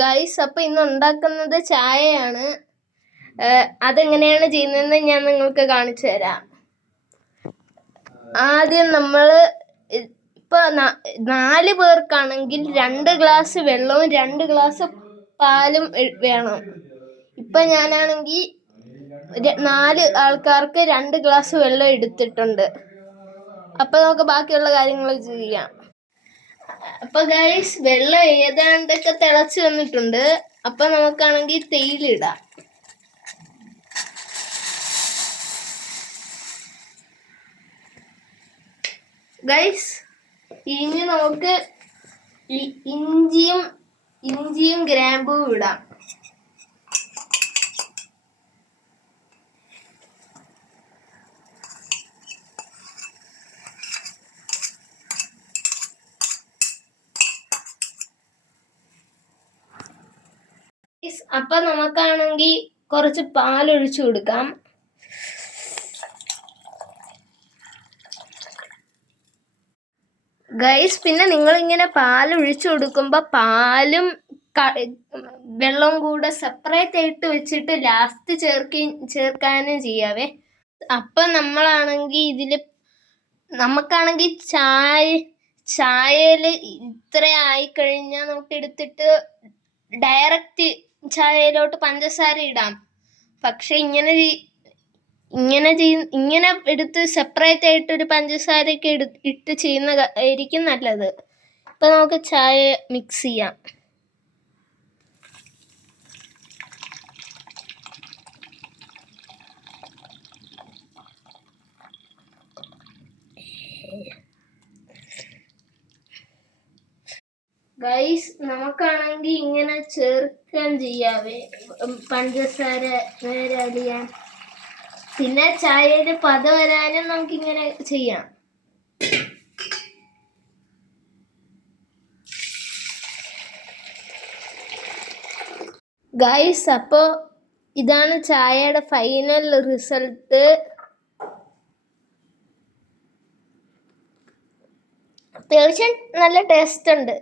Guys, അപ്പൊ ഇന്ന് ഉണ്ടാക്കുന്നത് ചായയാണ്. അതെങ്ങനെയാണ് ചെയ്യുന്നതെന്ന് ഞാൻ നിങ്ങൾക്ക് കാണിച്ചു തരാം. ആദ്യം നമ്മള് ഇപ്പൊ 4 പേർക്കാണെങ്കിൽ 2 ഗ്ലാസ് വെള്ളവും 2 ഗ്ലാസ് പാലും വേണം. ഇപ്പൊ ഞാനാണെങ്കിൽ 4 ആൾക്കാർക്ക് 2 ഗ്ലാസ് വെള്ളം എടുത്തിട്ടുണ്ട്. അപ്പൊ നമുക്ക് ബാക്കിയുള്ള കാര്യങ്ങൾ ചെയ്യാം. അപ്പൊ ഗൈസ്, വെള്ളം ഏതാണ്ടൊക്കെ തിളച്ച് വന്നിട്ടുണ്ട്. അപ്പൊ നമുക്കാണെങ്കിൽ തേയില ഇടാം. ഗൈസ്, ഇനി നമുക്ക് ഇഞ്ചിയും ഗ്രാമ്പും ഇടാം. അപ്പൊ നമുക്കാണെങ്കിൽ കുറച്ച് പാലൊഴിച്ചു കൊടുക്കാം. ഗൈസ്, പിന്നെ നിങ്ങളിങ്ങനെ പാലൊഴിച്ചു കൊടുക്കുമ്പോൾ പാലും വെള്ളവും കൂടെ സെപ്പറേറ്റ് ആയിട്ട് വെച്ചിട്ട് ലാസ്റ്റ് ചേർക്കാനും ചെയ്യാവേ. അപ്പം നമുക്കാണെങ്കിൽ ചായയിൽ ഇത്ര ആയിക്കഴിഞ്ഞാൽ നമുക്ക് എടുത്തിട്ട് ഡയറക്റ്റ് ചായയിലോട്ട് പഞ്ചസാര ഇടാം. പക്ഷെ ഇങ്ങനെ എടുത്ത് സെപ്പറേറ്റ് ആയിട്ട് ഒരു പഞ്ചസാരയൊക്കെ ഇട്ട് ആയിരിക്കും നല്ലത്. ഇപ്പൊ നമുക്ക് ചായ മിക്സ് ചെയ്യാം. ഗൈസ്, നമുക്കാണെങ്കിൽ ഇങ്ങനെ ചേർക്കാൻ ചെയ്യാവേ പഞ്ചസാര നേരെ അലിയാൻ. പിന്നെ ചായയുടെ പത വരാനും നമുക്കിങ്ങനെ ചെയ്യാം. ഗൈസ്, അപ്പോൾ ഇതാണ് ചായയുടെ ഫൈനൽ റിസൾട്ട്. അത്യാവശ്യം നല്ല ടേസ്റ്റ് ഉണ്ട്.